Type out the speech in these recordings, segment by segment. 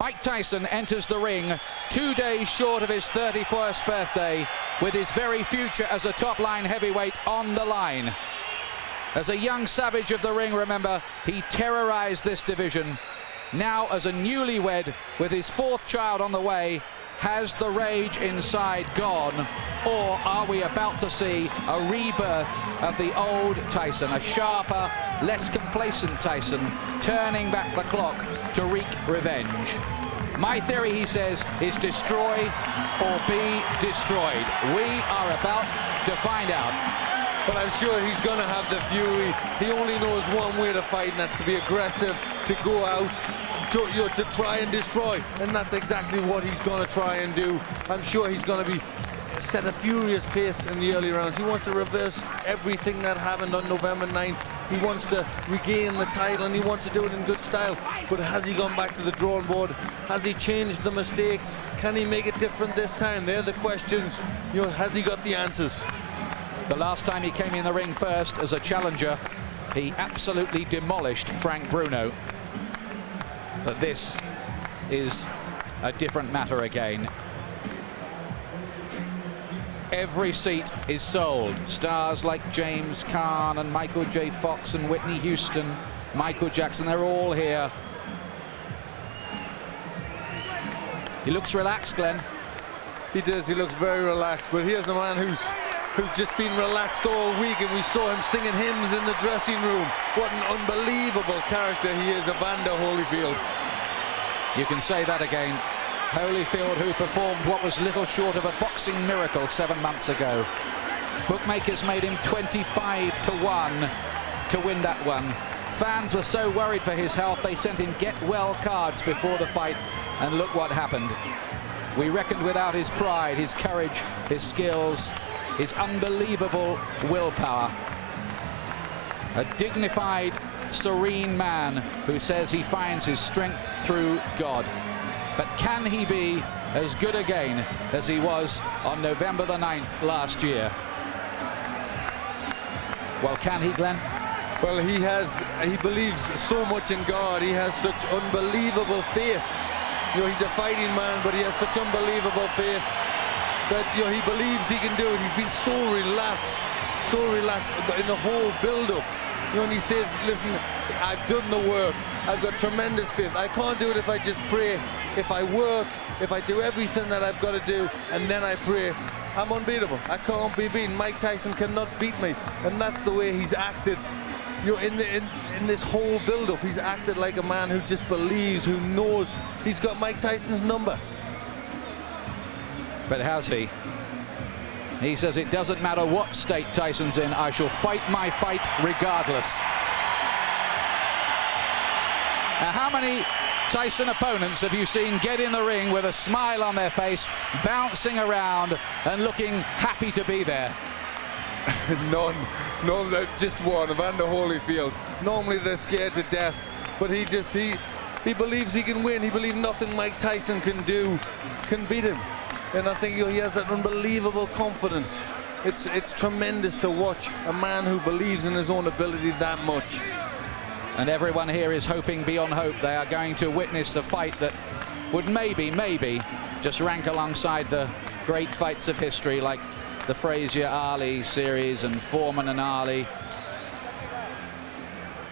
Mike Tyson enters the ring 2 days short of his 31st birthday, with his very future as a top-line heavyweight on the line. As a young savage of the ring, remember, he terrorized this division. Now, as a newlywed with his fourth child on the way, has the rage inside gone, or are we about to see a rebirth of the old Tyson, a sharper, less complacent Tyson, turning back the clock to wreak revenge? My theory, he says, is destroy or be destroyed. We are about to find out. But I'm sure he's going to have the fury. He only knows one way to fight, and that's to be aggressive, to go out, to try and destroy. And that's exactly what he's going to try and do. I'm sure he's going to set a furious pace in the early rounds. He wants to reverse everything that happened on November 9th. He wants to regain the title, and he wants to do it in good style. But has he gone back to the drawing board? Has he changed the mistakes? Can he make it different this time? They're the questions. You know, has he got the answers? The last time he came in the ring first as a challenger, he absolutely demolished Frank Bruno. But this is a different matter again. Every seat is sold. Stars like James Caan and Michael J. Fox and Whitney Houston, Michael Jackson, they're all here. He looks relaxed, Glenn. He does, he looks very relaxed, but here's the man who's just been relaxed all week, and we saw him singing hymns in the dressing room. What an unbelievable character he is, Evander Holyfield. You can say that again. Holyfield, who performed what was little short of a boxing miracle 7 months ago. Bookmakers made him 25-1 to win that one. Fans were so worried for his health, they sent him get-well cards before the fight, and look what happened. We reckoned without his pride, his courage, his skills, his unbelievable willpower. A dignified, serene man who says he finds his strength through God. But can he be as good again as he was on November the 9th last year? Well, can he, Glenn? Well, he believes so much in God. He has such unbelievable faith. You know, he's a fighting man, but he has such unbelievable faith that, you know, he believes he can do it. He's been so relaxed in the whole build-up. You know, and he says, listen, I've done the work. I've got tremendous faith. I can't do it if I just pray. If I work, if I do everything that I've got to do, and then I pray, I'm unbeatable. I can't be beaten. Mike Tyson cannot beat me. And that's the way he's acted. You know, in this whole build-up, he's acted like a man who just believes, who knows he's got Mike Tyson's number. But has he? He says it doesn't matter what state Tyson's in, I shall fight my fight regardless. Now, how many Tyson opponents have you seen get in the ring with a smile on their face, bouncing around and looking happy to be there? None, just one, Evander Holyfield. Normally they're scared to death, but he believes he can win. He believes nothing Mike Tyson can do can beat him. And I think he has that unbelievable confidence. It's tremendous to watch a man who believes in his own ability that much. And everyone here is hoping beyond hope. They are going to witness a fight that would maybe just rank alongside the great fights of history, like the Frazier-Ali series and Foreman and Ali.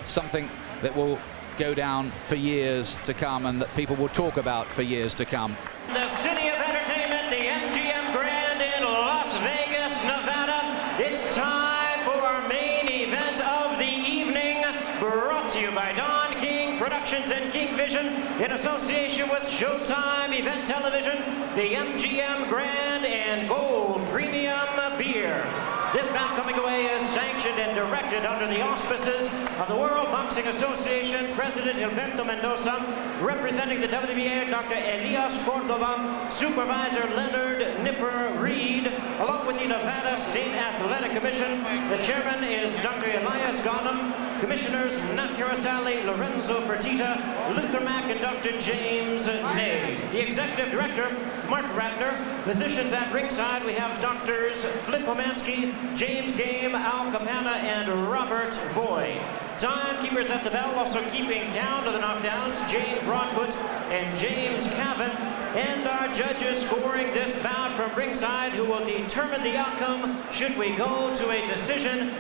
Something that will go down for years to come, and that people will talk about for years to come. The city of entertainment, the MGM Grand in Las Vegas, Nevada. It's time for our main event of the evening, brought to you by Don King Productions and King Vision in association with Showtime Event Television, the MGM Grand and Gold Premium Beer. This bout coming away is sanctioned and directed under the auspices of the World Boxing Association, President Gilberto Mendoza, representing the WBA, Dr. Elias Cordova, Supervisor Leonard Nipper Reed, along with the Nevada State Athletic Commission. The chairman is Dr. Elias Ghanem, Commissioners Nat Carasali, Lorenzo Fertitta, Luther Mack, and Dr. James Ney. The Executive Director, Mark Ratner. Physicians at ringside, we have Doctors Flip Pomansky, James Game, Al Capana, and Robert Voy. Timekeepers at the bell, also keeping count of the knockdowns, Jane Broadfoot and James Cavan. And our judges scoring this bout from ringside, who will determine the outcome should we go to a decision: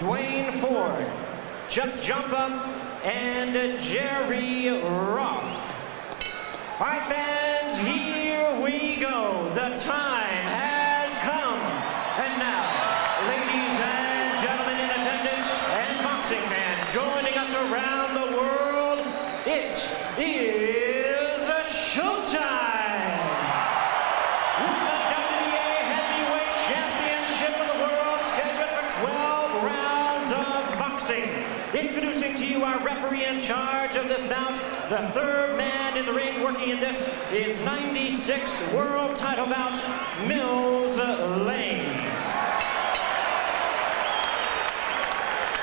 Dwayne Ford, Chuck Jumpa, and Jerry Roth. All right, fans, here we go. The time has come. And now, ladies and gentlemen in attendance and boxing fans joining us around the world, it is showtime. With the WBA Heavyweight Championship of the world scheduled for 12 rounds of boxing. Introducing to you our referee in charge of this bout, the third man in the ring working in this is 96th world title bout, Mills Lane.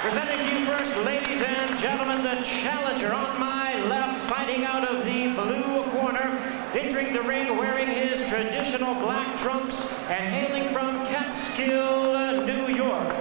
Presenting to you first, ladies and gentlemen, the challenger on my left, fighting out of the blue corner, entering the ring wearing his traditional black trunks and hailing from Catskill, New York.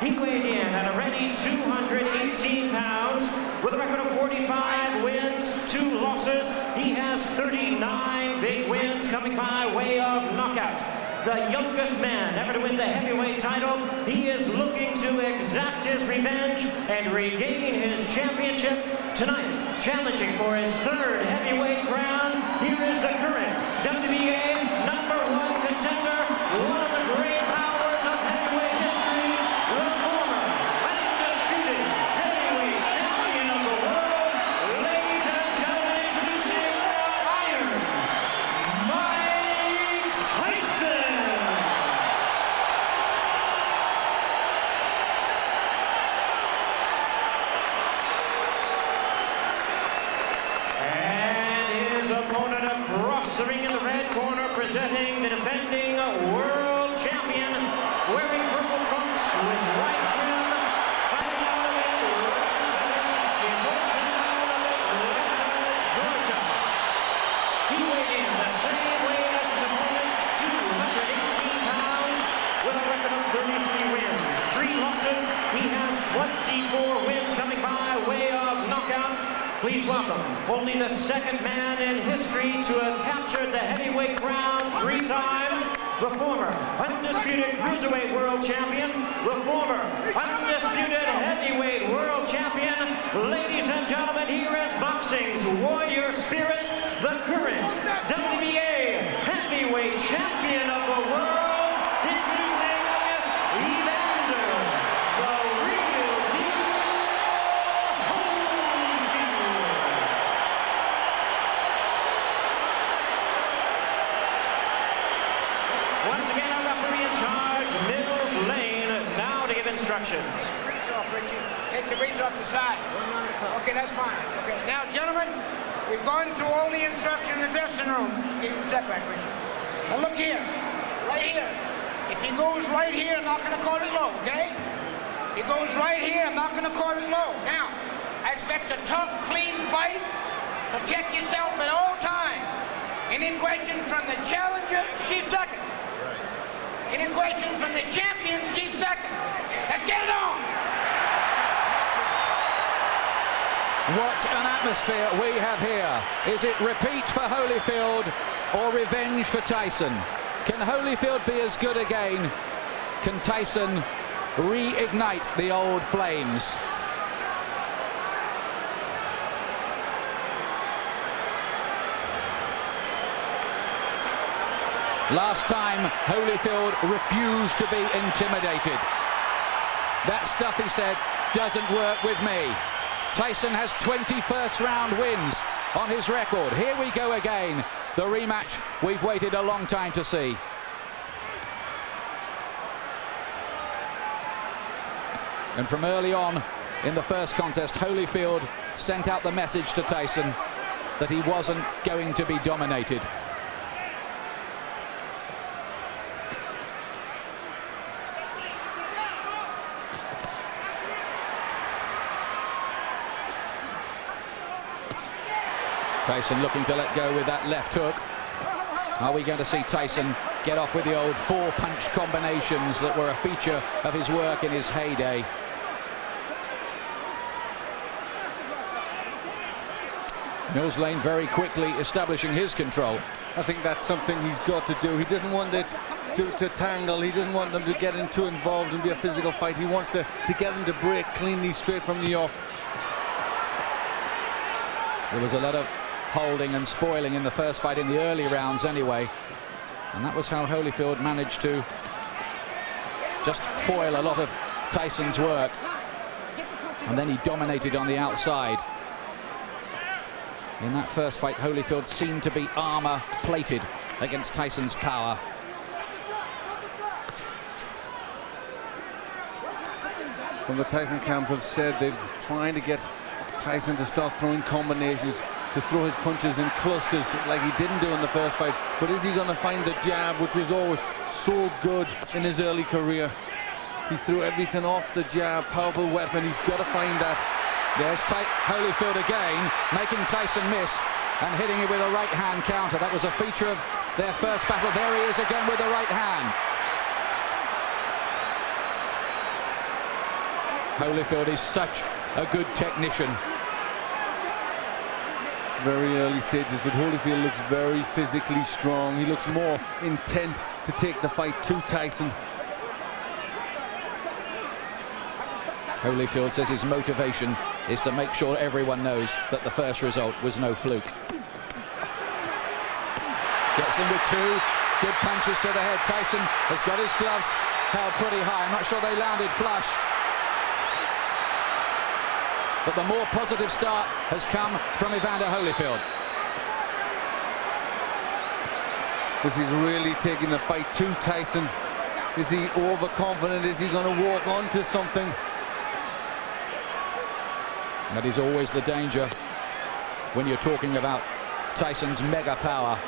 He weighed in at a ready 218 pounds with a record of 45 wins, 2 losses. He has 39 big wins coming by way of knockout. The youngest man ever to win the heavyweight title. He is looking to exact his revenge and regain his championship tonight. Challenging for his third heavyweight crown, here is the current WBA #1 contender, one of the great powers of heavyweight history, the former undisputed heavyweight champion of the world. Ladies and gentlemen, introducing Iron Mike Tyson. And his opponent across the ring in the red corner, presenting the defending world champion, wearing purple trunks with white trim, fighting out of it, representing his hometown of Atlanta, Georgia. He weighed in the same weight as his opponent, 218 pounds, with a record of 33 wins, 3 losses. He has 24 wins coming by way of knockout. Please welcome only the second man in history to have captured the heavyweight crown 3 times, the former undisputed cruiserweight world champion, the former undisputed heavyweight world champion. Ladies and gentlemen, here is boxing's warrior spirit, the current WBA heavyweight champion of the world, introducing Evander, the real deal, Holyfield. Once again, our referee in charge, Mills Lane, now to give instructions. Grease off, Richie. Take the grease off the side. Okay, that's fine. Okay, now, gentlemen, we've gone through all the instructions in the dressing room. Okay, step back, Richie. Now, look here. Right here. If he goes right here, I'm not going to call it low, okay? If he goes right here, I'm not going to call it low. Now, I expect a tough, clean fight. Protect yourself at all times. Any questions from the challenger, chief second. Any questions from the champion, chief second. Let's get it on. What an atmosphere we have here. Is it repeat for Holyfield or revenge for Tyson? Can Holyfield be as good again? Can Tyson reignite the old flames? Last time, Holyfield refused to be intimidated. That stuff, he said, doesn't work with me. Tyson has 20 first-round wins on his record. Here we go again. The rematch we've waited a long time to see. And from early on in the first contest, Holyfield sent out the message to Tyson that he wasn't going to be dominated. Tyson looking to let go with that left hook. Are we going to see Tyson get off with the old 4-punch combinations that were a feature of his work in his heyday? Mills Lane very quickly establishing his control. I think that's something he's got to do. He doesn't want it to tangle. He doesn't want them to get too involved and be a physical fight. He wants to get them to break cleanly straight from the off. There was a lot of holding and spoiling in the first fight in the early rounds anyway. And that was how Holyfield managed to just foil a lot of Tyson's work. And then he dominated on the outside. In that first fight, Holyfield seemed to be armor-plated against Tyson's power. From the Tyson camp have said they're trying to get Tyson to start throwing combinations, to throw his punches in clusters like he didn't do in the first fight. But is he going to find the jab, which was always so good in his early career? He threw everything off the jab, powerful weapon. He's got to find that. There's Holyfield again, making Tyson miss and hitting it with a right-hand counter. That was a feature of their first battle. There he is again with the right hand. Holyfield is such a good technician. It's very early stages, but Holyfield looks very physically strong. He looks more intent to take the fight to Tyson. Holyfield says his motivation is to make sure everyone knows that the first result was no fluke. Gets in with two good punches to the head. Tyson has got his gloves held pretty high. I'm not sure they landed flush. But the more positive start has come from Evander Holyfield. This is really taking the fight to Tyson. Is he overconfident? Is he going to walk onto something? That is always the danger when you're talking about Tyson's mega power.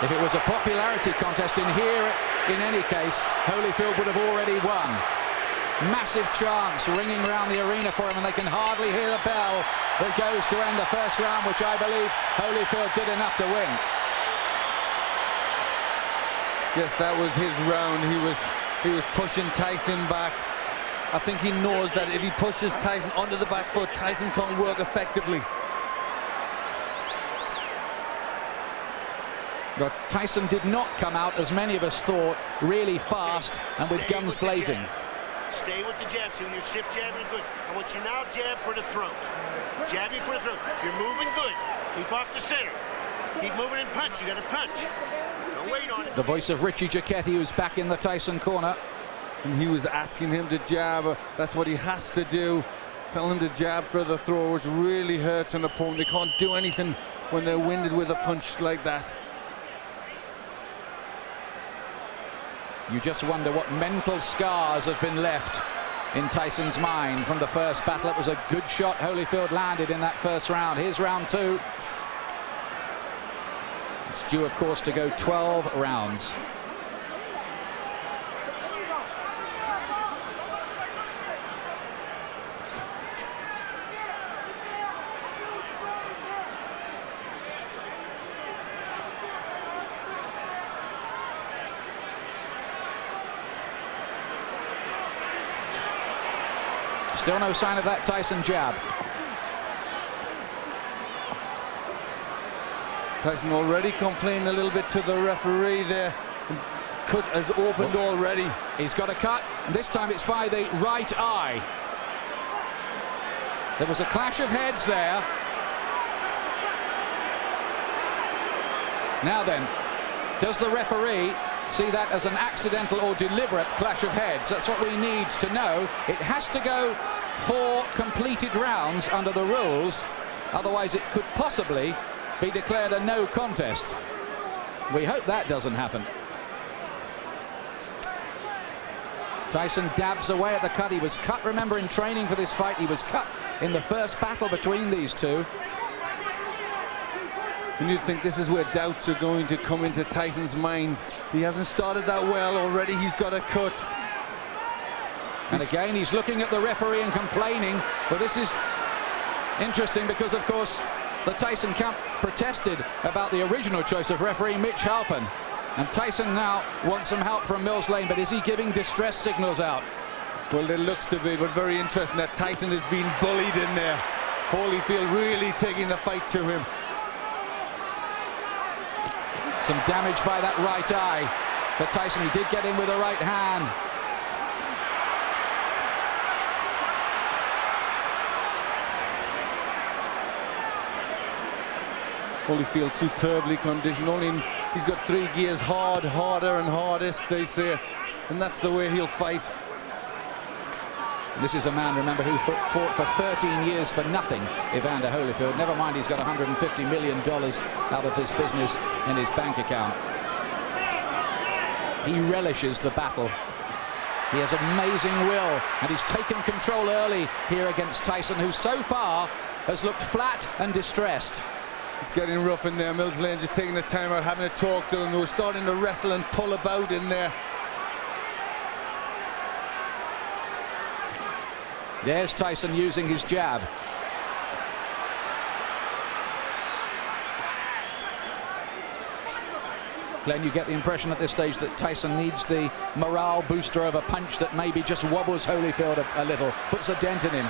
If it was a popularity contest in here, in any case, Holyfield would have already won. Massive chants ringing around the arena for him, and they can hardly hear the bell that goes to end the first round, which I believe Holyfield did enough to win. Yes, that was his round. He was pushing Tyson back. I think he knows that if he pushes Tyson onto the back foot, Tyson can't work effectively. But Tyson did not come out, as many of us thought, really fast and with guns blazing. Stay with the jab. See, when you're stiff jabbing, good. I want you now jab for the throat. Jabbing for the throat. You're moving good. Keep off the center. Keep moving and punch. You got to punch. Don't wait on it. The voice of Richie Giacchetti, who's back in the Tyson corner. And he was asking him to jab. That's what he has to do. Tell him to jab for the throw, which really hurts an opponent. They can't do anything when they're winded with a punch like that. You just wonder what mental scars have been left in Tyson's mind from the first battle. It was a good shot Holyfield landed in that first round. Here's round two. It's due, of course, to go 12 rounds. Still no sign of that Tyson jab. Tyson already complaining a little bit to the referee there. Cut has opened already. He's got a cut. This time it's by the right eye. There was a clash of heads there. Now then, does the referee see that as an accidental or deliberate clash of heads? That's what we need to know. It has to go 4 completed rounds under the rules. Otherwise it could possibly be declared a no contest. We hope that doesn't happen. Tyson dabs away at the cut. He was cut, remember, in training for this fight. He was cut in the first battle between these two. And you'd think this is where doubts are going to come into Tyson's mind. He hasn't started that well. Already he's got a cut. And again, he's looking at the referee and complaining. But this is interesting because, of course, the Tyson camp protested about the original choice of referee Mitch Halpin. And Tyson now wants some help from Mills Lane, but is he giving distress signals out? Well, it looks to be, but very interesting that Tyson is being bullied in there. Holyfield really taking the fight to him. Some damage by that right eye for Tyson. He did get in with a right hand. Holyfield superbly conditioned. He's got 3 gears: hard, harder, and hardest, they say, and that's the way he'll fight. This is a man, remember, who fought for 13 years for nothing, Evander Holyfield. Never mind, he's got $150 million out of this business in his bank account. He relishes the battle. He has amazing will, and he's taken control early here against Tyson, who so far has looked flat and distressed. It's getting rough in there. Mills Lane just taking the time out, having a talk to them. They were starting to wrestle and pull about in there. There's Tyson using his jab. Glenn, you get the impression at this stage that Tyson needs the morale booster of a punch that maybe just wobbles Holyfield a little, puts a dent in him.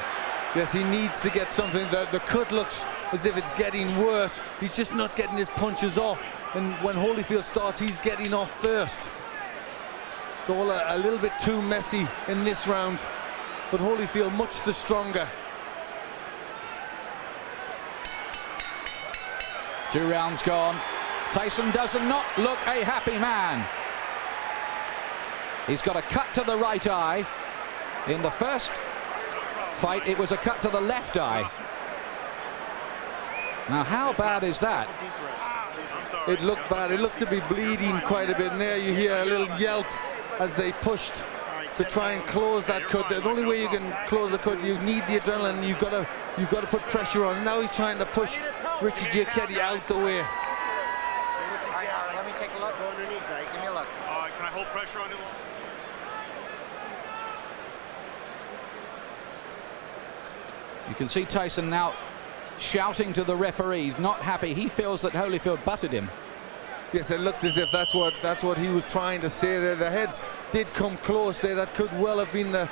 Yes, he needs to get something. The cut looks as if it's getting worse. He's just not getting his punches off. And when Holyfield starts, he's getting off first. It's all a little bit too messy in this round. But Holyfield much the stronger. 2 rounds gone. Tyson does not look a happy man. He's got a cut to the right eye. In the first fight, it was a cut to the left eye. Now, how bad is that? It looked bad. It looked to be bleeding quite a bit. And there you hear a little yelp as they pushed to try and close that cut. The only way you can close the cut, you need the adrenaline. You've got to put pressure on. Now he's trying to push Richie Giacchetti out the way. Let me take a look. Go underneath, right? Give me a look. Can I hold pressure on him? You can see Tyson now shouting to the referees, not happy. He feels that Holyfield butted him. Yes, it looked as if that's what he was trying to say there. The heads did come close there. That could well have been the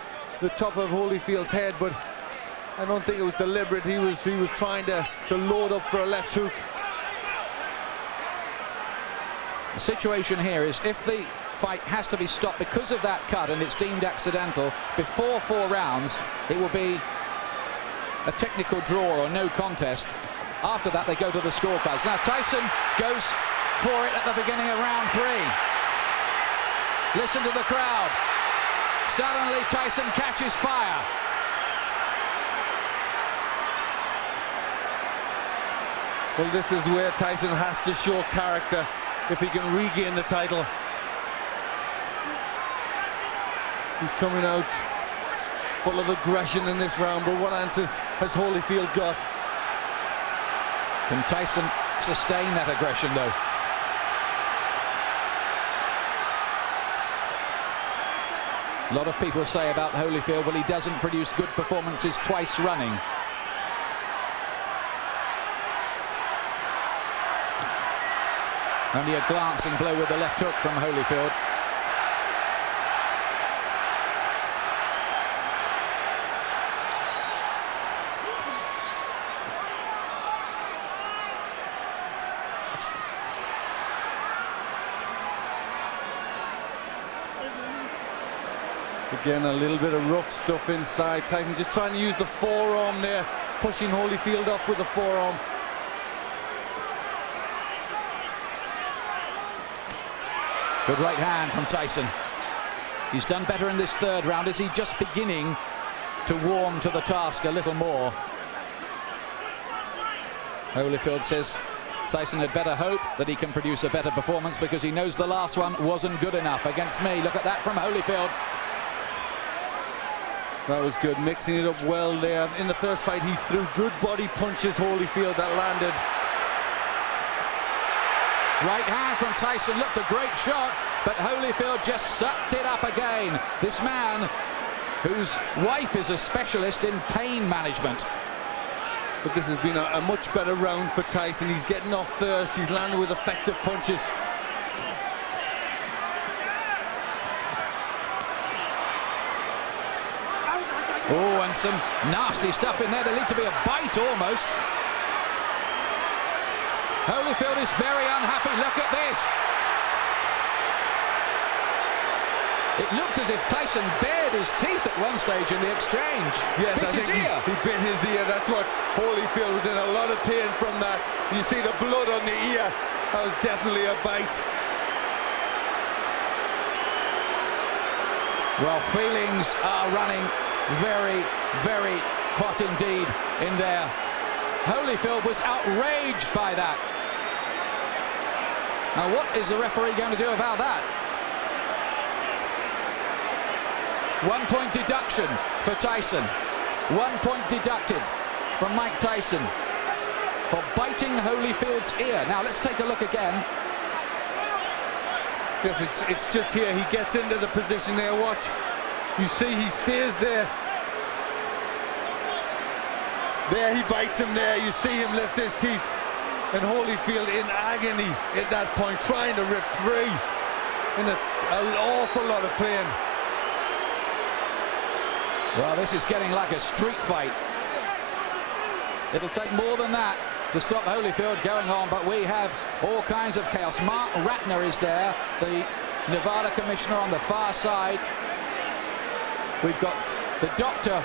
top of Holyfield's head, but I don't think it was deliberate. He was trying to load up for a left hook. The situation here is if the fight has to be stopped because of that cut and it's deemed accidental before 4 rounds, it will be a technical draw or no contest. After that, they go to the scorecards. Now, Tyson goes for it at the beginning of round 3. Listen to the crowd. Suddenly, Tyson catches fire. Well, this is where Tyson has to show character if he can regain the title. He's coming out full of aggression in this round, but what answers has Holyfield got? Can Tyson sustain that aggression, though? A lot of people say about Holyfield, well, he doesn't produce good performances twice running. Only a glancing blow with the left hook from Holyfield. Again, a little bit of rough stuff inside. Tyson just trying to use the forearm there, pushing Holyfield up with the forearm. Good right hand from Tyson. He's done better in this 3rd round. Is he just beginning to warm to the task a little more? Holyfield says Tyson had better hope that he can produce a better performance because he knows the last one wasn't good enough against me. Look at that from Holyfield. That was good, mixing it up well there. In the first fight, he threw good body punches, Holyfield, that landed. Right hand from Tyson, looked a great shot, but Holyfield just sucked it up again. This man, whose wife is a specialist in pain management. But this has been a much better round for Tyson. He's getting off first, he's landed with effective punches. Oh, and some nasty stuff in there. There lead to be a bite almost. Holyfield is very unhappy. Look at this. It looked as if Tyson bared his teeth at one stage in the exchange. Yes, bit I his think ear. he bit his ear. That's what Holyfield was in a lot of pain from that. You see the blood on the ear. That was definitely a bite. Well, feelings are running very, very hot indeed in there. Holyfield was outraged by that. Now, what is the referee going to do about that? 1 point deduction for Tyson. 1 point deducted from Mike Tyson for biting Holyfield's ear. Now, let's take a look again. Yes, it's just here. He gets into the position there. Watch. You see he stays there. There he bites him there. You see him lift his teeth. And Holyfield in agony at that point, trying to rip free. In an awful lot of pain. Well, this is getting like a street fight. It'll take more than that to stop Holyfield going on, but we have all kinds of chaos. Mark Ratner is there, the Nevada commissioner on the far side. We've got the doctor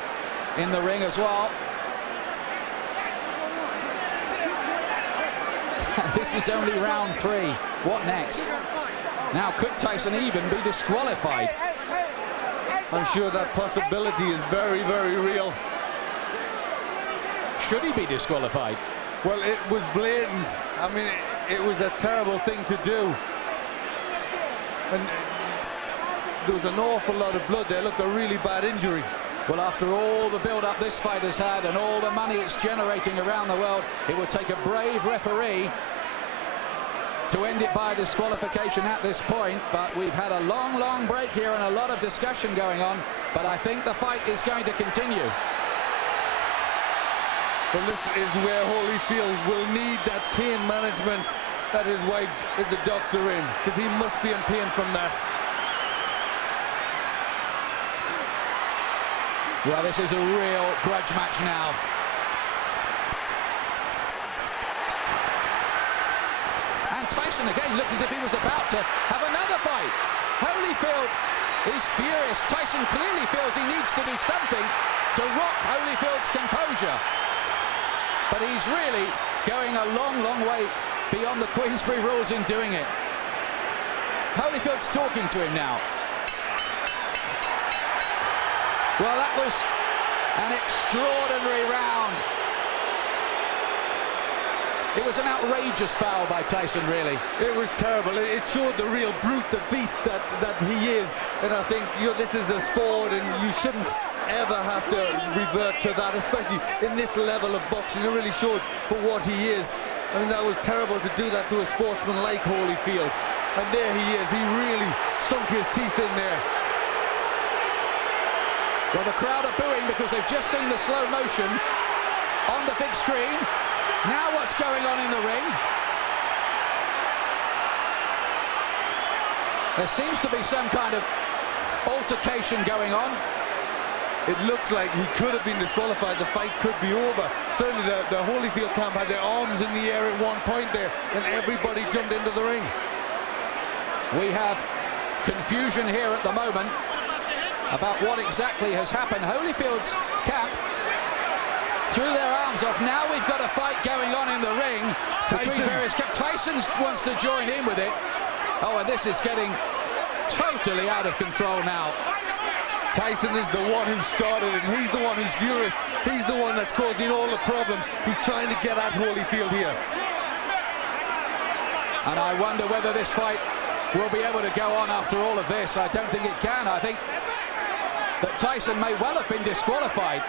in the ring as well. This is only round 3. What next? Now, could Tyson even be disqualified? I'm sure that possibility is very, very real. Should he be disqualified? Well, it was blatant. I mean, it was a terrible thing to do. And there was an awful lot of blood there. Looked a really bad injury. Well, after all the build-up this fight has had and all the money it's generating around the world, it would take a brave referee to end it by disqualification at this point. But we've had a long, long break here and a lot of discussion going on. But I think the fight is going to continue. Well, this is where Holyfield will need that pain management that his wife is a doctor in, because he must be in pain from that. Well, this is a real grudge match now. And Tyson again looks as if he was about to have another fight. Holyfield is furious. Tyson clearly feels he needs to do something to rock Holyfield's composure. But he's really going a long, long way beyond the Queensberry rules in doing it. Holyfield's talking to him now. Well, that was an extraordinary round. It was an outrageous foul by Tyson, really. It was terrible. It showed the real brute, the beast that he is. And I think, you know, this is a sport and you shouldn't ever have to revert to that, especially in this level of boxing. It really showed for what he is. I mean, that was terrible to do that to a sportsman like Holyfield. And there he is. He really sunk his teeth in there. Well, the crowd are booing because they've just seen the slow motion on the big screen. Now what's going on in the ring? There seems to be some kind of altercation going on. It looks like he could have been disqualified. The fight could be over. Certainly the Holyfield camp had their arms in the air at one point there, and everybody jumped into the ring. We have confusion here at the moment about what exactly has happened. Holyfield's camp threw their arms off. Now we've got a fight going on in the ring between various camps. Tyson wants to join in with it. Oh, and this is getting totally out of control now. Tyson is the one who started it, and he's the one who's furious. He's the one that's causing all the problems. He's trying to get at Holyfield here. And I wonder whether this fight will be able to go on after all of this. I don't think it can. I think that Tyson may well have been disqualified.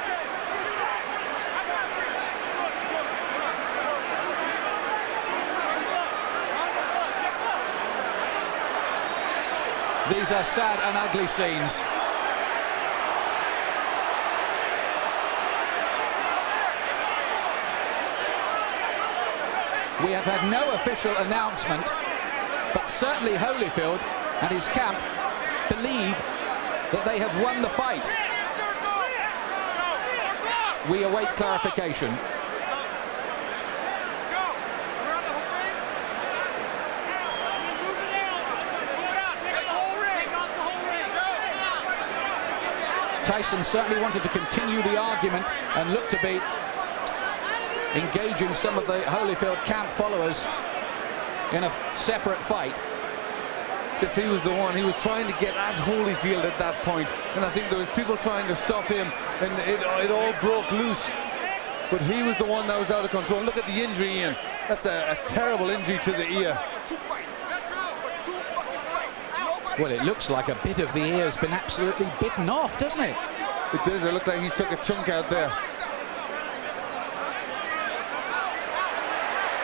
These are sad and ugly scenes. We have had no official announcement, but certainly Holyfield and his camp believe that they have won the fight. we await clarification. Tyson certainly wanted to continue the argument and looked to be engaging some of the Holyfield camp followers in a separate fight. Because he was the one, he was trying to get at Holyfield at that point, and I think there was people trying to stop him, and it all broke loose. But he was the one that was out of control. Look at the injury, Ian. That's a terrible injury to the ear. Well, it looks like a bit of the ear has been absolutely bitten off, doesn't it? It does. It looked like he took a chunk out there.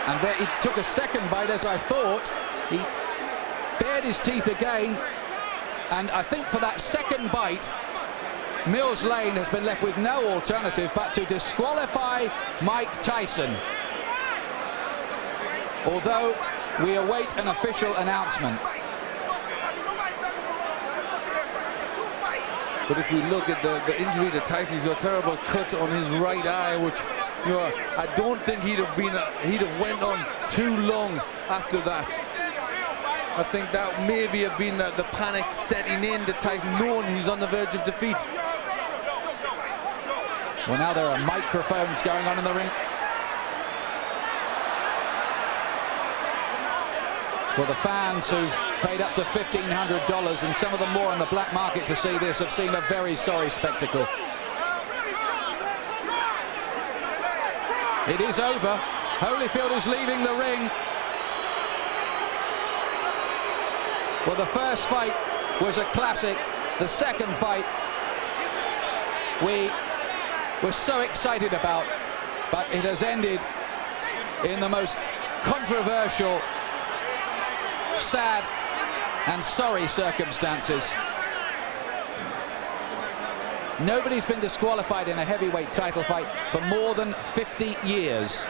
And there, he took a second bite, as I thought. He bared his teeth again, and I think for that second bite, Mills Lane has been left with no alternative but to disqualify Mike Tyson. Although we await an official announcement. But if you look at the injury to Tyson, he's got a terrible cut on his right eye, which, you know, I don't think he'd have went on too long after that. I think that maybe have been the panic setting in to Tyson, knowing he's on the verge of defeat. Well, now there are microphones going on in the ring. Well, the fans who've paid up to $1,500 and some of them more on the black market to see this have seen a very sorry spectacle. It is over. Holyfield is leaving the ring. Well, the first fight was a classic. The second fight we were so excited about, but it has ended in the most controversial, sad and sorry circumstances. Nobody's been disqualified in a heavyweight title fight for more than 50 years.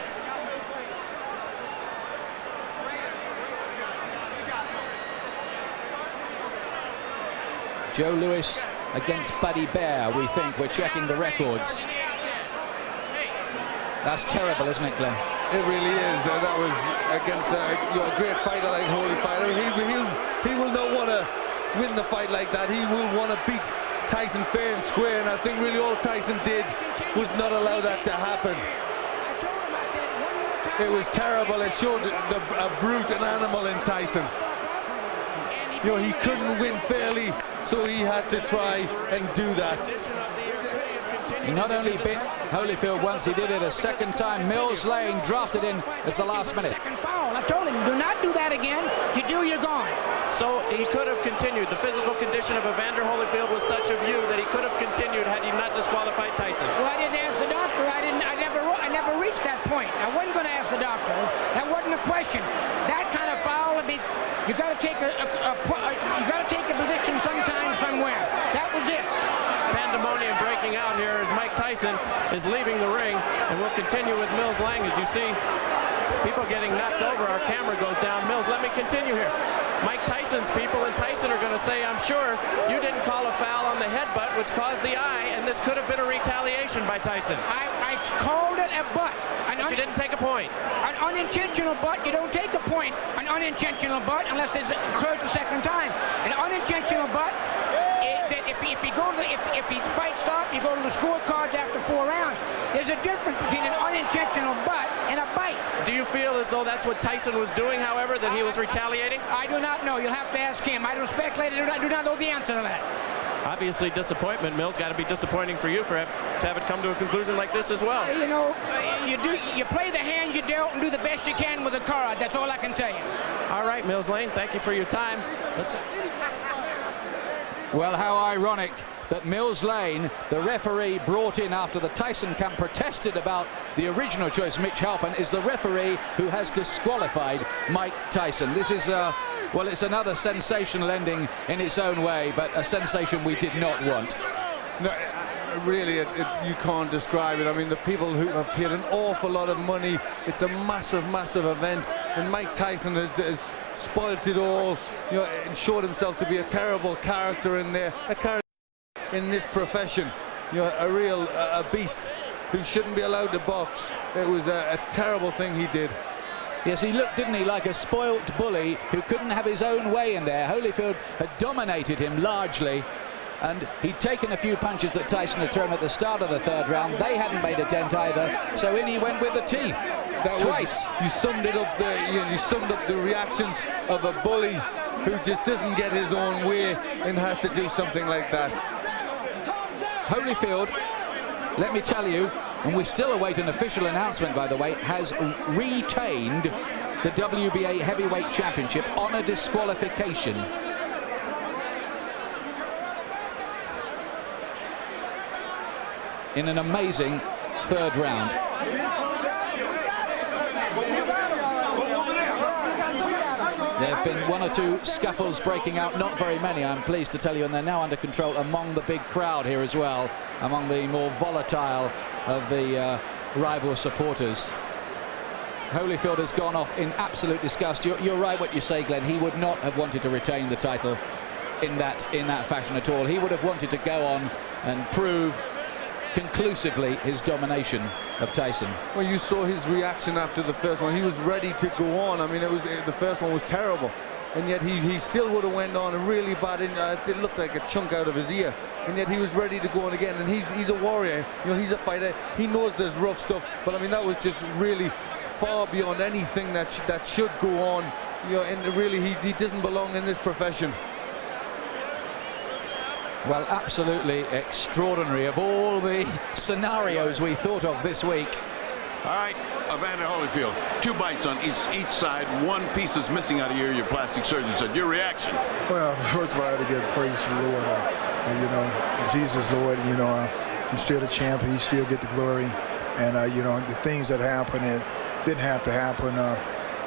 Joe Louis against Buddy Bear, we think. We're checking the records. That's terrible, isn't it, Glenn? It really is. That was against a great fighter like Holyfield. He will not want to win the fight like that. He will want to beat Tyson fair and square, and I think really all Tyson did was not allow that to happen. It was terrible. It showed a brute, an animal in Tyson. You know, he couldn't win fairly, so he had to try and do that. He not only bit Holyfield once, he did it a second time. Mills Lane drafted in as the last minute. Second foul. I told him, do not do that again. You do, you're gone. So he could have continued. The physical condition of Evander Holyfield was such a view that he could have continued had he not disqualified Tyson. Well, I didn't ask the doctor. I never reached that point. I wasn't going to ask the doctor. That wasn't a question. That kind of foul would be. You got to take a position sometime, somewhere. That was it. Pandemonium breaking out here as Mike Tyson is leaving the ring, and we'll continue with Mills Lang. As you see people getting knocked over, our camera goes down. Mills, let me continue here. Mike Tyson's people and Tyson are going to say, I'm sure you didn't call a foul on the headbutt, which caused the eye, and this could have been a retaliation by Tyson. I called it a butt. But you didn't take a point. An unintentional butt, you don't take a point. An unintentional butt, unless it's occurred the second time. An unintentional butt, if he fight stop, you go to the scorecards after 4 rounds. There's a difference between an unintentional butt and a bite. Do you feel as though that's what Tyson was doing, however, that he was retaliating? I do not know. You'll have to ask him. I don't speculate. I do not know the answer to that. Obviously, disappointment, Mills. Got to be disappointing for you to have it come to a conclusion like this as well. You know, you play the hand you dealt and do the best you can with the cards. That's all I can tell you. All right, Mills Lane, thank you for your time. Well, how ironic that Mills Lane, the referee brought in after the Tyson camp protested about the original choice, Mitch Halpin, is the referee who has disqualified Mike Tyson. This is, well, it's another sensational ending in its own way, but a sensation we did not want. No, really, you can't describe it. I mean, the people who have paid an awful lot of money, it's a massive, massive event, and Mike Tyson has spoilt it all, you know, and showed himself to be a terrible character in there, a character in this profession, you know, a real beast. who shouldn't be allowed to box. It was a terrible thing he did. Yes, he looked, didn't he, like a spoilt bully who couldn't have his own way in there. Holyfield had dominated him largely, and he'd taken a few punches that Tyson had thrown at the start of the third round. They hadn't made a dent either, so in he went with the teeth. Twice. You summed it up there, Ian. You summed up the reactions of a bully who just doesn't get his own way and has to do something like that. Holyfield, let me tell you, and we still await an official announcement, by the way, has retained the WBA Heavyweight Championship on a disqualification. In an amazing third round. There have been one or two scuffles breaking out, not very many, I'm pleased to tell you, and they're now under control among the big crowd here as well, among the more volatile of the rival supporters. Holyfield has gone off in absolute disgust. You're right what you say, Glenn. He would not have wanted to retain the title in that fashion at all. He would have wanted to go on and prove conclusively his domination of Tyson. Well, you saw his reaction after the first one. He was ready to go on. I mean, the first one was terrible, and yet he still would have went on, and really bad. It looked like a chunk out of his ear, and yet he was ready to go on again. And he's a warrior. You know, he's a fighter. He knows there's rough stuff, but I mean, that was just really far beyond anything that should go on. You know, and really he doesn't belong in this profession. Well, absolutely extraordinary. Of all the scenarios we thought of this week. All right, Evander Holyfield, 2 bites on each side. 1 piece is missing out of your plastic surgeon said. Your reaction? Well, first of all, I had to give praise to the Lord. You know, Jesus, Lord, you know, I'm still the champ. He still get the glory. And, you know, the things that happened, it didn't have to happen.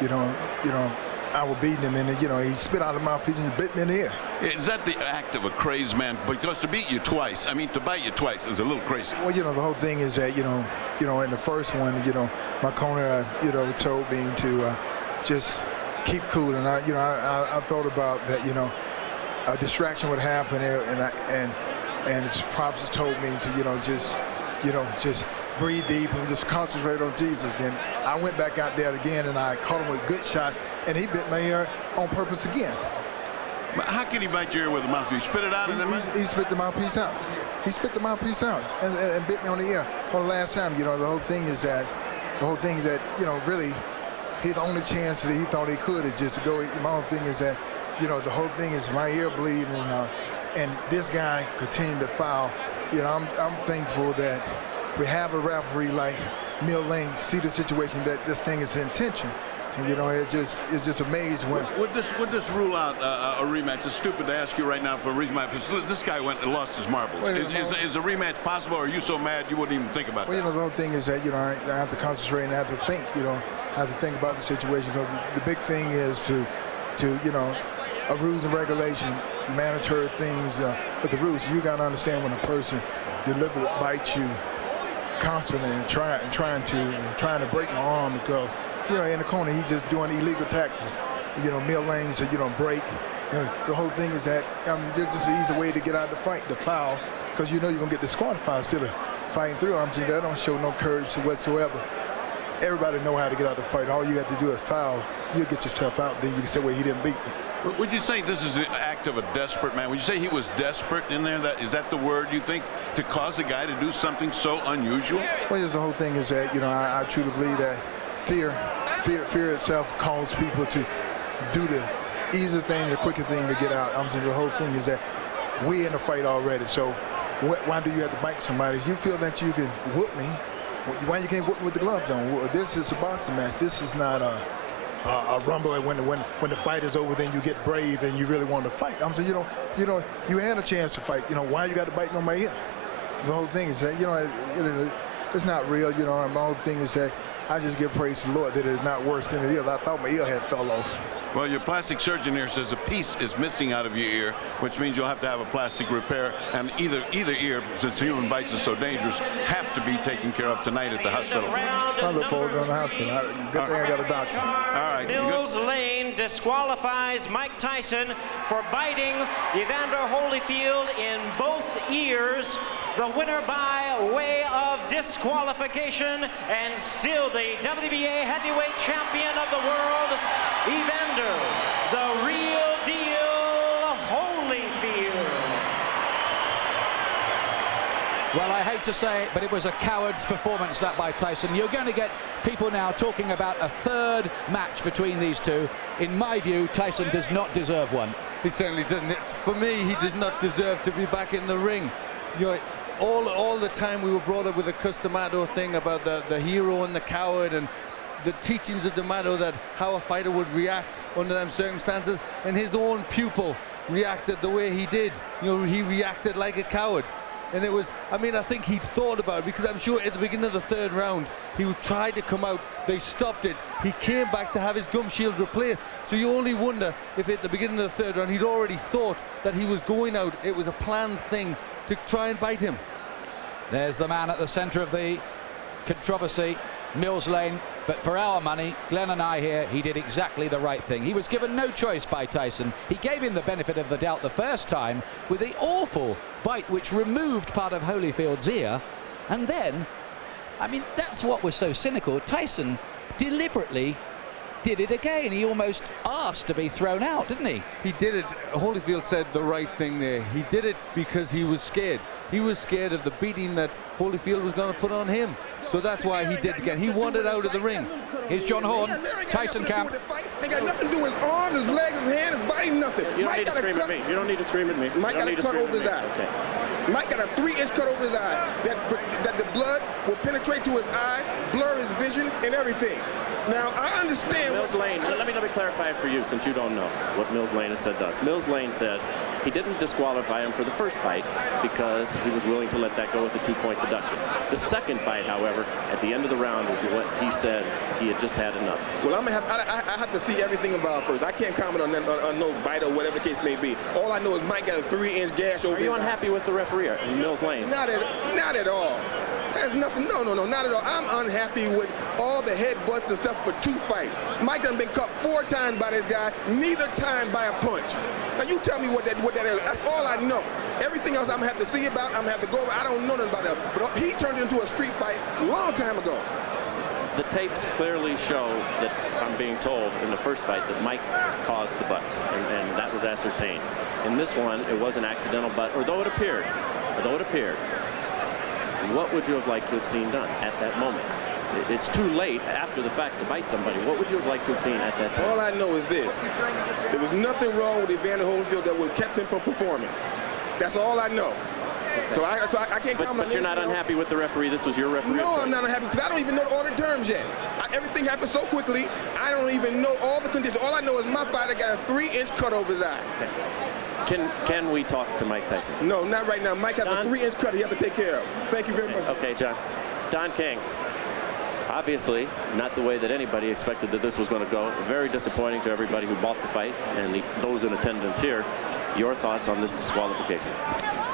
You know, I was beating him, and you know, he spit out of my mouthpiece and bit me in the ear. Is that the act of a crazed man? Because to beat you twice, I mean, to bite you twice is a little crazy. Well, you know, the whole thing is that, you know, in the first one, you know, my corner, you know, told me to just keep cool, and I thought about that, you know, a distraction would happen, and his prophets told me to, you know, just breathe deep and just concentrate on Jesus. Then I went back out there again, and I caught him with good shots, and he bit my ear on purpose again. But how can he bite your ear with a mouthpiece? Spit it out and then he spit the mouthpiece out. He spit the mouthpiece out and bit me on the ear. Well, the last time, you know, the whole thing is that, you know, really, his only chance that he thought he could is just to go. My whole thing is that, you know, the whole thing is my ear bleeding, and this guy continued to foul. You know, I'm thankful that we have a referee like Mill Lane see the situation that this thing is intention. And, you know, it's just amazing when. Would this rule out a rematch? It's stupid to ask you right now for a rematch. This guy went and lost his marbles. Is a rematch possible, or are you so mad you wouldn't even think about it? Well, you know, the whole thing is that, you know, I have to concentrate and I have to think, you know, I have to think about the situation. Because the big thing is to you know, a rules and regulation, mandatory things with the rules. You got to understand when a person deliberately bites you constantly and trying to break my arm, because, you know, in the corner he's just doing illegal tactics. You know, Mill Lane said, you don't break. You know, the whole thing is that, I mean, there's just an easy way to get out of the fight, the foul, because you know you're gonna get disqualified instead of fighting through. I'm saying that don't show no courage whatsoever. Everybody know how to get out of the fight. All you have to do is foul. You'll get yourself out. Then you can say, well, he didn't beat me. Would you say this is the act of a desperate man? Would you say he was desperate in there? Is that the word you think, to cause a guy to do something so unusual? Well, just the whole thing is that, you know, I truly believe that fear itself calls people to do the easiest thing, the quickest thing to get out. I'm saying the whole thing is that we're in a fight already. So why do you have to bite somebody? If you feel that you can whoop me, why you can't whoop me with the gloves on? This is a boxing match. This is not a rumble. When the fight is over, then you get brave and you really want to fight. I'm saying, you had a chance to fight. You know, why you got to bite on my ear? The whole thing is that, you know, it's not real. You know, my whole thing is that I just give praise to the Lord that it's not worse than it is. I thought my ear had fell off. Well, your plastic surgeon here says a piece is missing out of your ear, which means you'll have to have a plastic repair, and either ear, since human bites are so dangerous, have to be taken care of tonight at the hospital. I look forward to going to the hospital. Good thing I got a doctor. All right. Mills Lane disqualifies Mike Tyson for biting Evander Holyfield in both ears. The winner by way of disqualification, and still the WBA heavyweight champion of the world, Evander, the real deal, Holyfield. Well, I hate to say it, but it was a coward's performance, that by Tyson. You're going to get people now talking about a third match between these two. In my view, Tyson does not deserve one. He certainly doesn't. For me, he does not deserve to be back in the ring. You know, all the time we were brought up with the Customato thing about the hero and the coward, and the teachings of D'Amato that how a fighter would react under them circumstances, and his own pupil reacted the way he did. You know, he reacted like a coward. And it was, I mean, I think he'd thought about it, because I'm sure at the beginning of the third round he tried to come out, they stopped it, he came back to have his gum shield replaced. So you only wonder if at the beginning of the third round he'd already thought that he was going out. It was a planned thing to try and bite him. There's the man at the center of the controversy, Mills Lane. But for our money, Glenn and I here, he did exactly the right thing. He was given no choice by Tyson. He gave him the benefit of the doubt the first time with the awful bite which removed part of Holyfield's ear. And then, I mean, that's what was so cynical. Tyson deliberately did it again. He almost asked to be thrown out, didn't he? He did it. Holyfield said the right thing there. He did it because he was scared. He was scared of the beating that Holyfield was going to put on him. So that's why he did it again. He wanted out of the ring. Here's John Horn, Tyson camp. They got nothing to do with his arms, his legs, his hand, his body, nothing. You don't need to scream at me. You don't need to scream at me. Mike got a cut over his eye. Okay. Mike got a 3-inch cut over his eye. That the blood will penetrate to his eye, blur his vision, and everything. Now, I understand. Mills Lane, let me clarify it for you, since you don't know what Mills Lane has said to us. Mills Lane said he didn't disqualify him for the first bite because he was willing to let that go with a 2-point deduction. The second bite, however, at the end of the round is what he said he had just had enough. Well, I have to see everything involved first. I can't comment on no bite or whatever the case may be. All I know is Mike got a 3-inch gash over. Are you unhappy with the referee, Mills Lane? Not at all. There's nothing, no, not at all. I'm unhappy with all the headbutts and stuff for 2 fights. Mike done been cut 4 times by this guy, neither time by a punch. Now you tell me what that is. That's all I know. Everything else I'm gonna have to see about, I'm gonna have to go over. I don't know nothing about that. But he turned into a street fight a long time ago. The tapes clearly show that, I'm being told, in the first fight that Mike caused the butts, and that was ascertained. In this one, it was an accidental butt, although it appeared. What would you have liked to have seen done at that moment? It's too late after the fact to bite somebody. What would you have liked to have seen at that time? All I know is this. There was nothing wrong with Evander Holyfield that would have kept him from performing. That's all I know. So I can't comment. But you're not unhappy with the referee? This was your referee? No, I'm not unhappy because I don't even know all the terms yet. Everything happened so quickly, I don't even know all the conditions. All I know is my fighter got a 3-inch cut over his eye. Okay. Can we talk to Mike Tyson? No, not right now. Mike has a 3-inch cut he has to take care of. Thank you very much. Okay, John. Don King. Obviously, not the way that anybody expected that this was going to go. Very disappointing to everybody who bought the fight and those in attendance here. Your thoughts on this disqualification?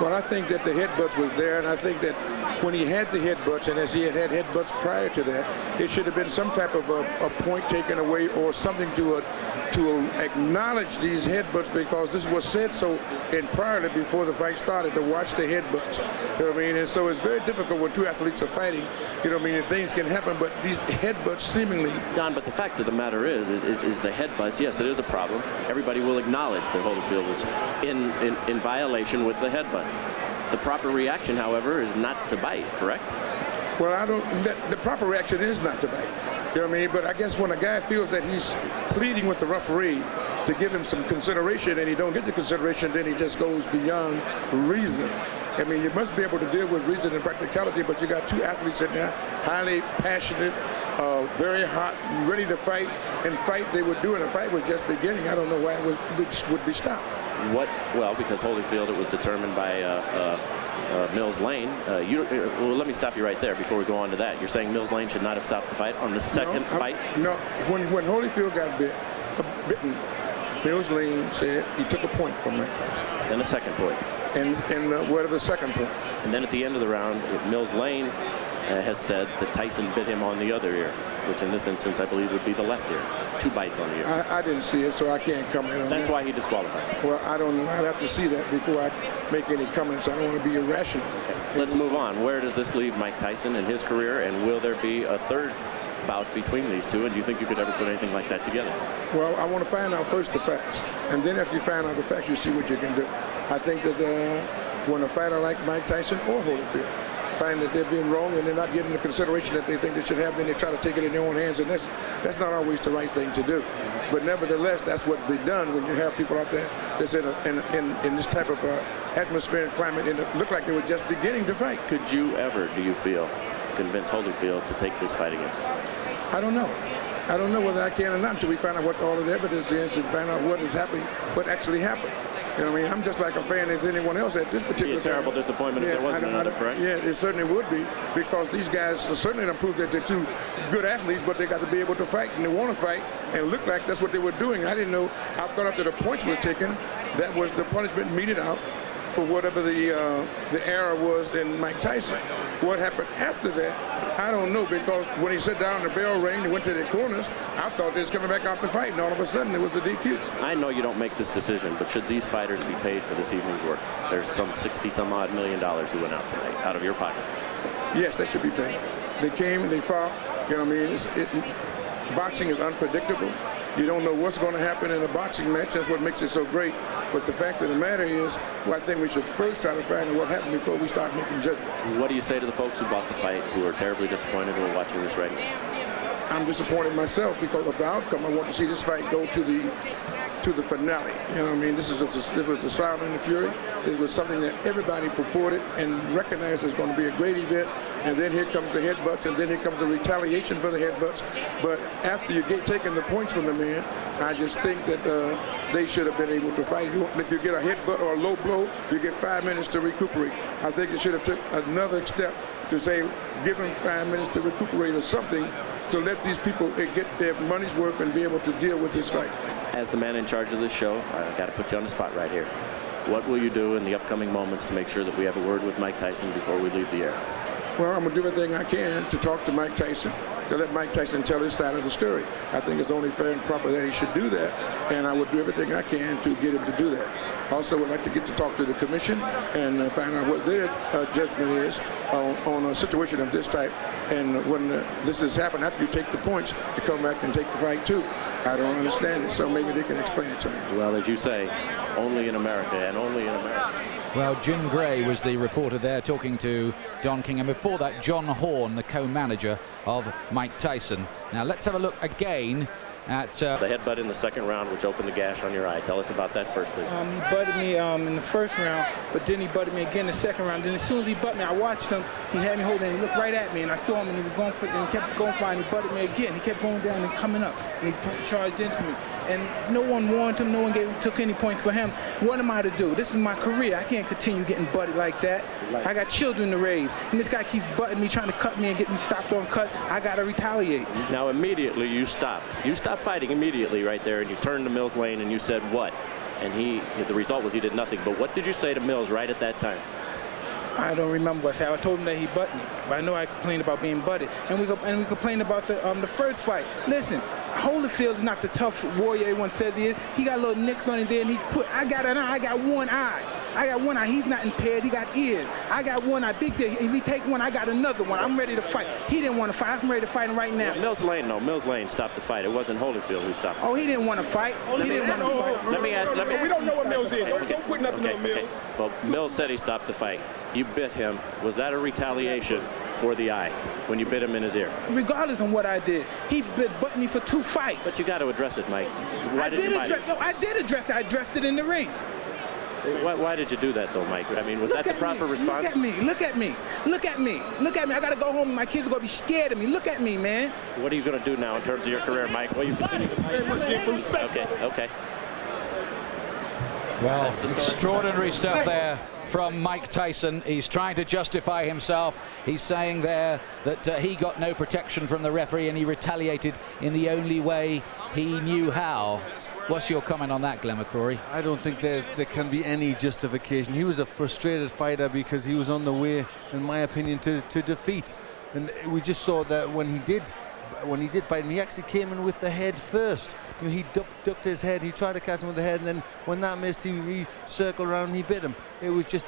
Well, I think that the headbutts was there, and I think that when he had the headbutts, and as he had headbutts prior to that, it should have been some type of a point taken away or something to acknowledge these headbutts, because this was said so prior to before the fight started, to watch the headbutts. You know what I mean? And so it's very difficult when 2 athletes are fighting. You know what I mean? And things can happen, but these headbutts seemingly. Don, but the fact of the matter is the headbutts. Yes, it is a problem. Everybody will acknowledge that Holyfield was in violation with the headbutts. The proper reaction, however, is not to bite, correct? Well, the proper reaction is not to bite. You know what I mean? But I guess when a guy feels that he's pleading with the referee to give him some consideration and he don't get the consideration, then he just goes beyond reason. I mean, you must be able to deal with reason and practicality, but you got 2 athletes in there, highly passionate, very hot, ready to fight, and fight they were doing. The fight was just beginning. I don't know why it would be stopped. Well, because Holyfield, it was determined by Mills Lane. Well, let me stop you right there before we go on to that. You're saying Mills Lane should not have stopped the fight on the second fight? No, when Holyfield got bitten, Mills Lane said he took a point from Mike Tyson. Then a second point. And what of the second point? And then at the end of the round, Mills Lane has said that Tyson bit him on the other ear, which in this instance I believe would be the left ear. 2 bites on the ear. I didn't see it, so I can't comment on that. That's why he disqualified. Well, I don't know. I'd have to see that before I make any comments. I don't want to be irrational. Okay. Let's move on. Where does this leave Mike Tyson in his career, and will there be a third bout between these two, and do you think you could ever put anything like that together? Well, I want to find out first the facts, and then after you find out the facts, you see what you can do. I think that when a fighter like Mike Tyson or Holyfield find that they're being wrong and they're not getting the consideration that they think they should have, then they try to take it in their own hands, and that's not always the right thing to do. But nevertheless, that's what's been done when you have people out there that's in this type of atmosphere and climate, and it looked like they were just beginning to fight. Could you ever, do you feel, convince Holyfield to take this fight again? I don't know. I don't know whether I can or not until we find out what all of the evidence is and find out what is happening, what actually happened. You know what I mean? I'm just like a fan as anyone else at this particular time. Be a terrible disappointment if there wasn't another, correct? Yeah, it certainly would be, because these guys certainly don't prove that they're two good athletes, but they got to be able to fight, and they want to fight, and it looked like that's what they were doing. I didn't know. I thought after the points was taken, that was the punishment meted out for whatever the error was in Mike Tyson. What happened after that, I don't know, because when he sat down, the bell rang, they went to the corners, I thought they was coming back out to fight, and all of a sudden it was a DQ. I know you don't make this decision, but should these fighters be paid for this evening's work? There's some $60-some-odd million who went out tonight, out of your pocket. Yes, they should be paid. They came, they fought, you know what I mean? Boxing is unpredictable. You don't know what's going to happen in a boxing match. That's what makes it so great. But the fact of the matter is, well, I think we should first try to find out what happened before we start making judgment. What do you say to the folks who bought the fight, who are terribly disappointed who are watching this right now? I'm disappointed myself because of the outcome. I want to see this fight go to the finale. You know what I mean? This was the Sound and the Fury. It was something that everybody purported and recognized as going to be a great event. And then here comes the headbutts, and then here comes the retaliation for the headbutts. But after you get taking the points from the man, I just think that they should have been able to fight. If you get a headbutt or a low blow, you get 5 minutes to recuperate. I think it should have took another step to say, give them 5 minutes to recuperate or something, to let these people get their money's worth and be able to deal with this fight. As the man in charge of this show, I've got to put you on the spot right here. What will you do in the upcoming moments to make sure that we have a word with Mike Tyson before we leave the air? Well, I'm going to do everything I can to talk to Mike Tyson, to let Mike Tyson tell his side of the story. I think it's only fair and proper that he should do that, and I would do everything I can to get him to do that. Also, would like to get to talk to the commission and find out what their judgment is on a situation of this type. And when this has happened, after you take the points, to come back and take the fight too. I don't understand it, so maybe they can explain it to me. Well, as you say, only in America, and only in America. Well, Jim Gray was the reporter there talking to Don King, and before that, John Horn, the co-manager of Mike Tyson. Now, let's have a look again at the headbutt in the second round, which opened the gash on your eye. Tell us about that first, please. He butted me in the first round, but then he butted me again in the second round. Then as soon as he butted me, I watched him. He had me holding, and he looked right at me, and I saw him, and he was going for it, and he kept going for it, and he butted me again. He kept going down and coming up, and he charged into me. And no one warned him, no one took any points for him. What am I to do? This is my career. I can't continue getting butted like that. I got children to raise, and this guy keeps butting me, trying to cut me and get me stopped on cut. I got to retaliate. Now, immediately you stopped. You stopped fighting immediately right there, and you turned to Mills Lane, and you said what? And the result was he did nothing. But what did you say to Mills right at that time? I don't remember what I said. I told him that he butted me, but I know I complained about being butted. And we complained about the first fight. Listen, Holyfield is not the tough warrior everyone says he is. He got little nicks on his there, and he quit. I got an eye. I got one eye. I got one eye. He's not impaired. He got ears. I got one eye. Big deal. If he take one, I got another one. I'm ready to fight. He didn't want to fight. I'm ready to fight him right now. Yeah, Mills Lane, no. Mills Lane stopped the fight. It wasn't Holyfield who stopped. Oh, he didn't want to fight. He didn't want to fight. Let me ask. We don't know what Mills did. Don't put nothing on Mills. Well, Mills said he stopped the fight. You bit him. Was that a retaliation for the eye when you bit him in his ear? Regardless of what I did, he butted me for 2 fights. But you got to address it, Mike. I did address it. I addressed it in the ring. Why did you do that, though, Mike? I mean, was that the proper response? Look at me. Look at me. Look at me. Look at me. I got to go home, and my kids are going to be scared of me. Look at me, man. What are you going to do now in terms of your career, Mike? Will you continue to fight? Okay. Well, extraordinary stuff there from Mike Tyson. He's trying to justify himself. He's saying there that he got no protection from the referee and he retaliated in the only way he knew how. What's your comment on that, Glenn McCrory? I don't think there can be any justification. He was a frustrated fighter because he was on the way, in my opinion, to defeat. And we just saw that when he did bite him, he actually came in with the head first. You know, he ducked his head, he tried to catch him with the head, and then when that missed, he circled around and he bit him. It was just